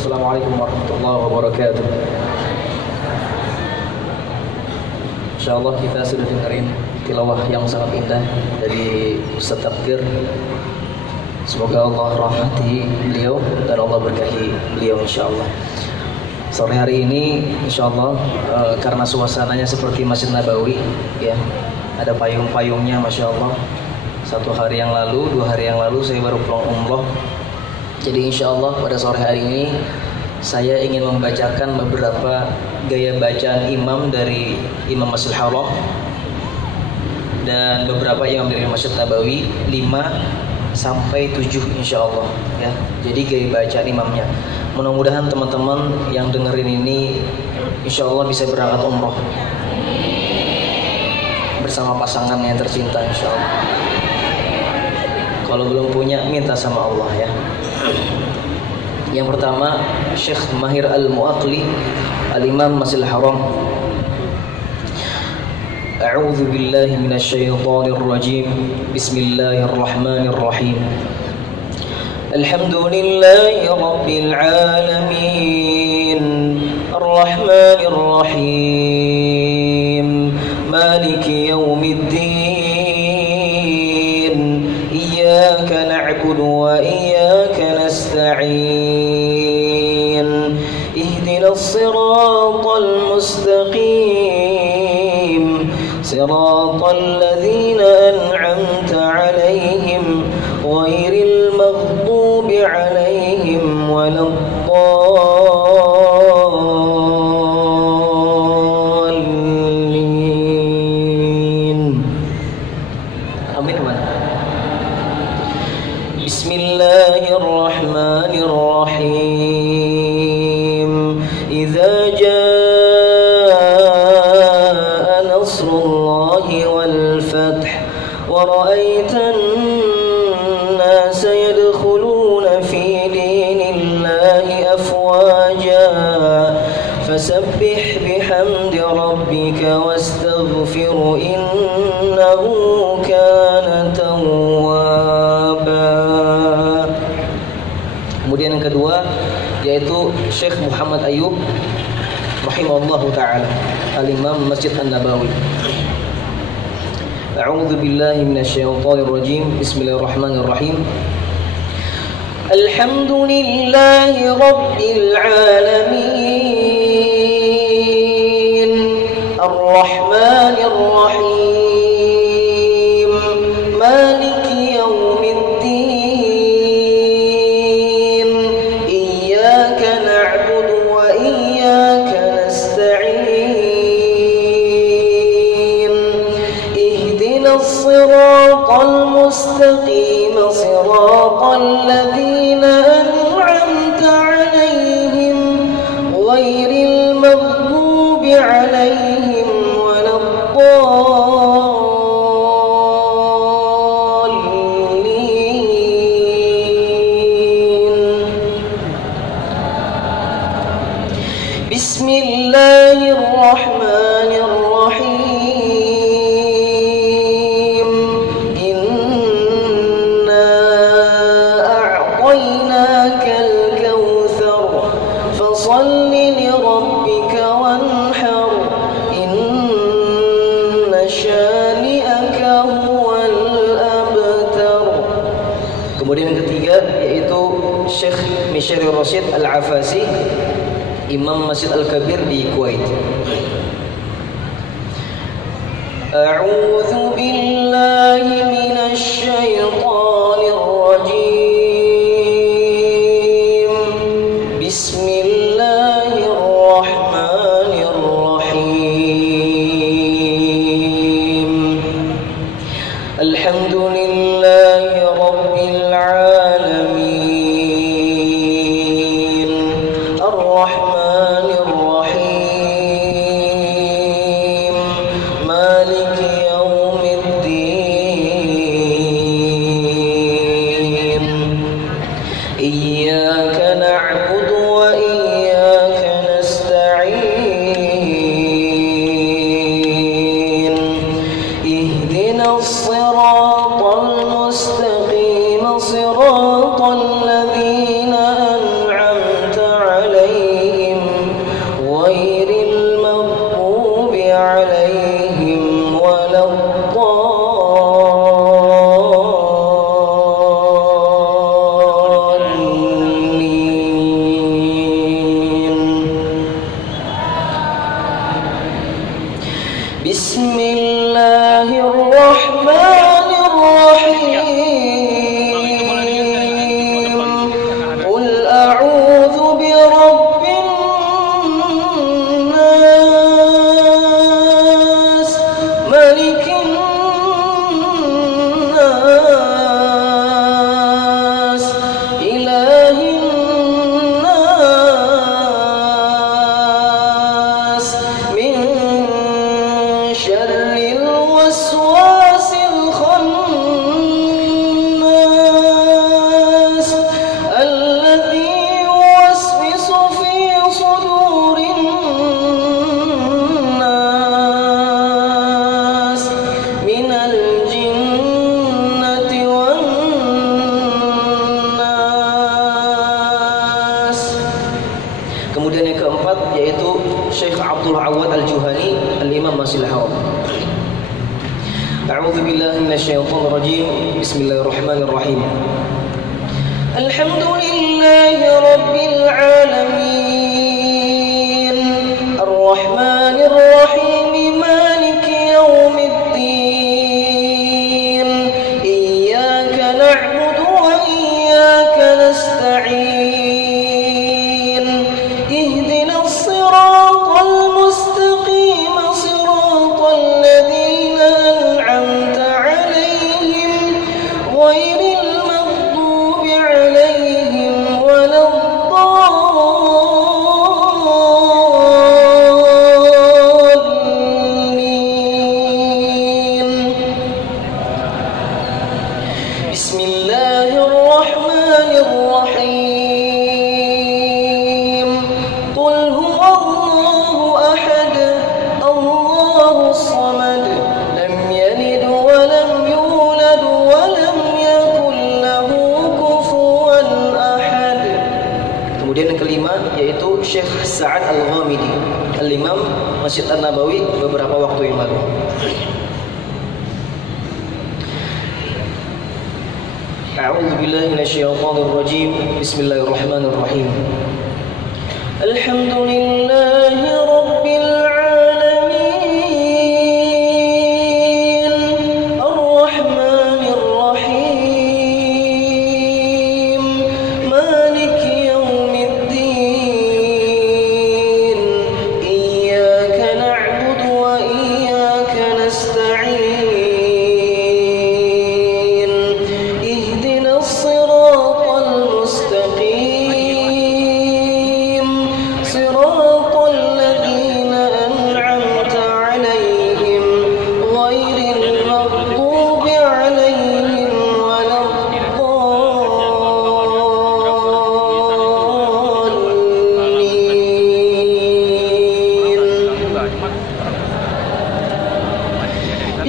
Assalamualaikum warahmatullahi wabarakatuh. Insyaallah kita sudah dengerin tilawah yang sangat indah dari Ustaz Takdir. Semoga Allah rahmati beliau dan Allah berkahi beliau insyaallah. Sore hari ini insyaallah karena suasananya seperti Masjid Nabawi ya. Ada payung-payungnya masyaallah. 1 hari yang lalu, 2 hari yang lalu saya baru pulang umroh. Jadi insyaallah pada sore hari ini saya ingin membacakan beberapa gaya bacaan imam dari Imam Masjidil Haram dan beberapa imam dari Masjid Nabawi 5 sampai 7 insyaallah ya. Jadi gaya bacaan imamnya. Mudah-mudahan teman-teman yang dengerin ini insyaallah bisa berangkat umroh bersama pasangan yang tercinta insyaallah. Kalau belum punya minta sama Allah ya. Yang pertama Syekh Mahir Al-Muaqli Al-Imam Masjidil Haram. A'udzu billahi minasyaitonir rajim. Bismillahirrahmanirrahim. Alhamdulillahi rabbil alamin. Arrahmanir rahim. Maliki yaumiddin. Iyyaka na'budu wa iyyaka nasta'in. Ihdinas siratal mustaqim. Siratal ladzina an'amta 'alaihim ghairil maghdubi 'alaihim waladdallin. Amin. Bismillahirrahmanirrahim. Idza jaa nasrullahi wal fath wa ra'aitan nasa yadkhuluna fi dinillahi afwaja fasabbih bihamdi rabbika wastaghfirhu innahu kana tawwaba. Kemudian yang kedua yaitu Syekh Muhammad Ayub rahimahullahu taala Al-Imam Masjid An-Nabawi. A'udzu billahi minasyaitonir rajim. Bismillahirrahmanirrahim. Alhamdulillahi rabbil alamin. Arrahmanir rahim. Maliki yaumiddin. Iyyaka na'budu wa iyyaka nasta'in. Ihdinas siratal mustaqim. Siratal ladzina an'amta 'alaihim ghairil maghdubi 'alaihim waladdallin. Bismillahirrahmanirrahim. Inna a'tainakal kautsar fashalli li rabbika wanhar. Inna syani'aka huwal abtar. Kemudian yang ketiga yaitu Syekh Mishri Rashid Al-Afasi, Imam Masjid Al-Kabir di Kuwait. A'udzu billahi minasy syaithanir rajim. Bismillahirrahmanirrahim. Alhamdulillahi rabbil alamin. Arrahmanir rahim. Maliki yaumiddin. Kemudian yang keempat yaitu Syekh Abdul Awad Al-Juhani, Al-Imam Masjidil Haram. A'udzu billahi minasyaitonir rajim. Bismillahirrahmanirrahim. Alhamdulillahi rabbil alamin. Ar-Rahmanir Rahim. Maliki yaumiddin. Iyyaka na'budu wa iyyaka nasta'in. Ihdinas siratal mustaqim, siratal ladzina an'amta 'alaihim ghairil maghdubi 'alaihim waladdallin. Bismillahirrahmanirrahim. Qul huwallahu ahad, Allahus samad, lam yalid wa lam yulad wa lam yakul lahu kufuwan ahad. Kemudian yang kelima yaitu Syekh Sa'ad Al-Ghamidi, Al-Imam Masjid An-Nabawi, beberapa waktu yang lalu. A'udzu billahi minasyaitonir rajim. Bismillahirrahmanirrahim. Alhamdulillahi rabbil alamin. Ar-Rahmanir Rahim. Maliki yaumiddin. Iyyaka na'budu wa iyyaka nasta'in.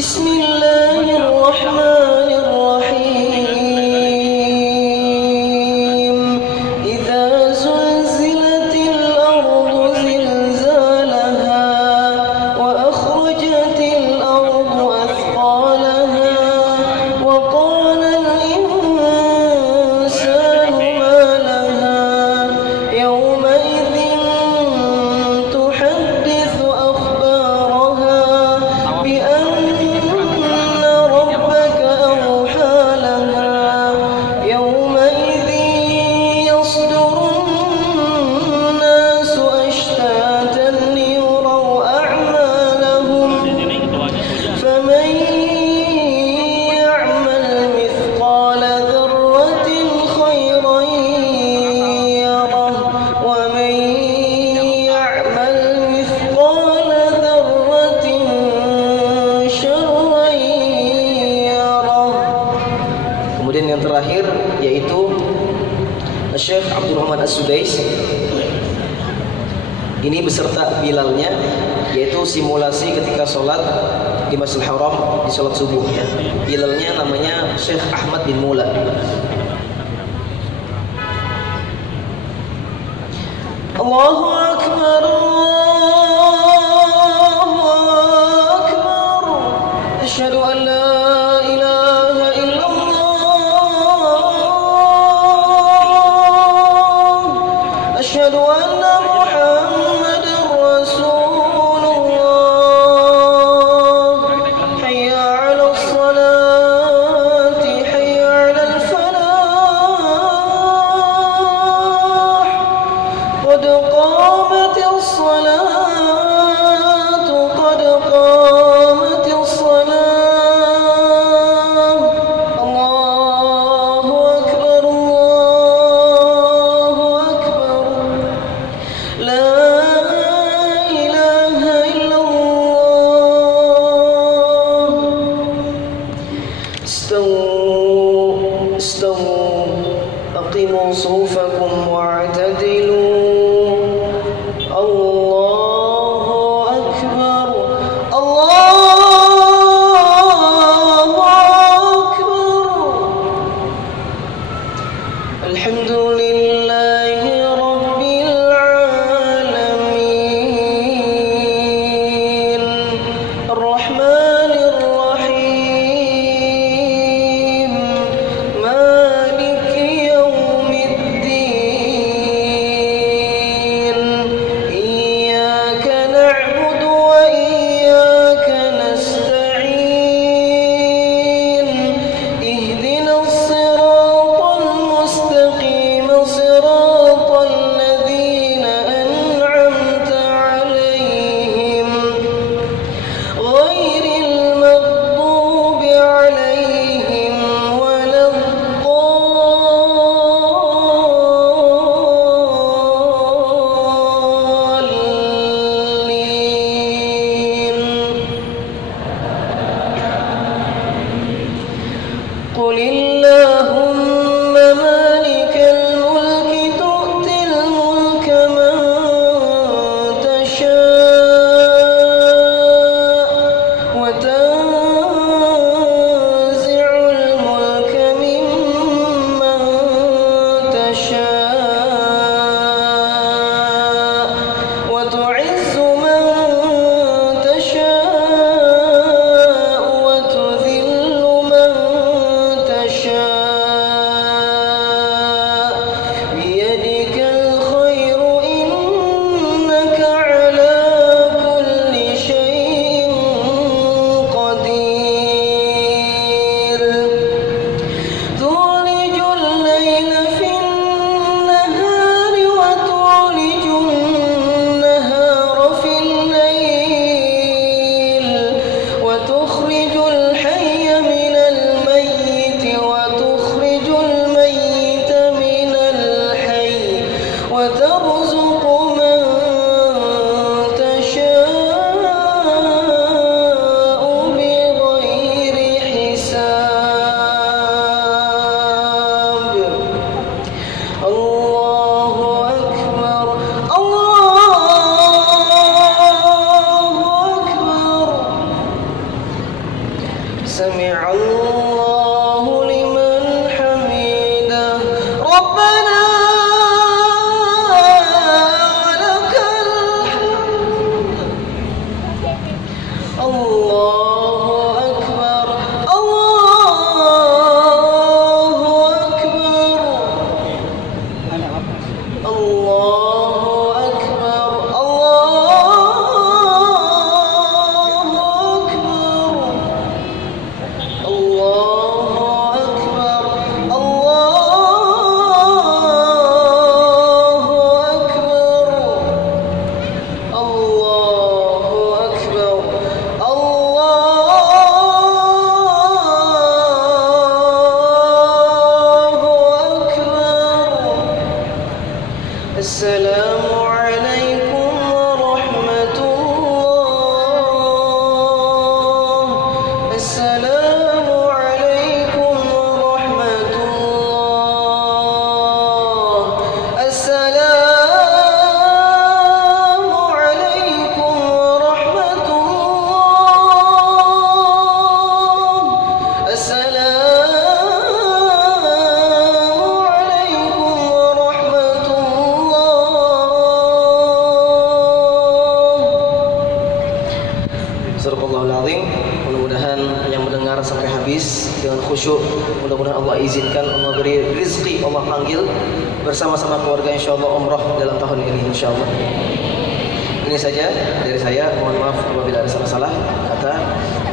Bismillahirrahmanirrahim. Idza zulzilatil ardu zilzalaha wa akhrajatil ardu athqalaha wa qala al-insanu ma laha yawma idzin tuhaddithu akhbaraha bi Kemudian yang terakhir yaitu Syekh Abdurrahman As-Sudais. Ini beserta Bilalnya, yaitu simulasi ketika sholat di Masjidil Haram di sholat subuh. Bilalnya namanya Syekh Ahmad bin Mula. Allahu Akbar, Allahu Akbar. Asyhadu an la ilaha illallah. Asyhadu anna Muhammadar Rasulullah. Hayya 'alas salati, hayya 'alal falah. Qad qamatis salatu, qad qamatis salah. Allahu akbar, Allahu akbar. La ilaha illallah. Istawu, istawu, aqimu sufufakum wa'tadilu. Allah وترزق من تشاء بغير حساب. الله أكبر الله أكبر. سمع الله لمن حمده ربنا ولك الحمد. الله أكبر الله أكبر. الله أكبر الله أكبر. الله أكبر الله أكبر. الله أكبر الله أكبر. السلام عليكم ورحمة الله. السلام عليكم ورحمة الله. السلام عليكم ورحمة الله. السلام عليكم ورحمة الله. Sadaqallahul Azim. Mudah-mudahan yang mendengar sampai habis dengan khusyuk, mudah-mudahan Allah izinkan, Allah beri rezeki, Allah panggil bersama-sama keluarga insyaallah umrah dalam tahun ini insyaallah. Ini saja dari saya. Mohon maaf apabila ada salah-salah kata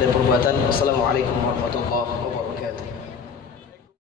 dan perbuatan. Wassalamualaikum warahmatullahi wabarakatuh.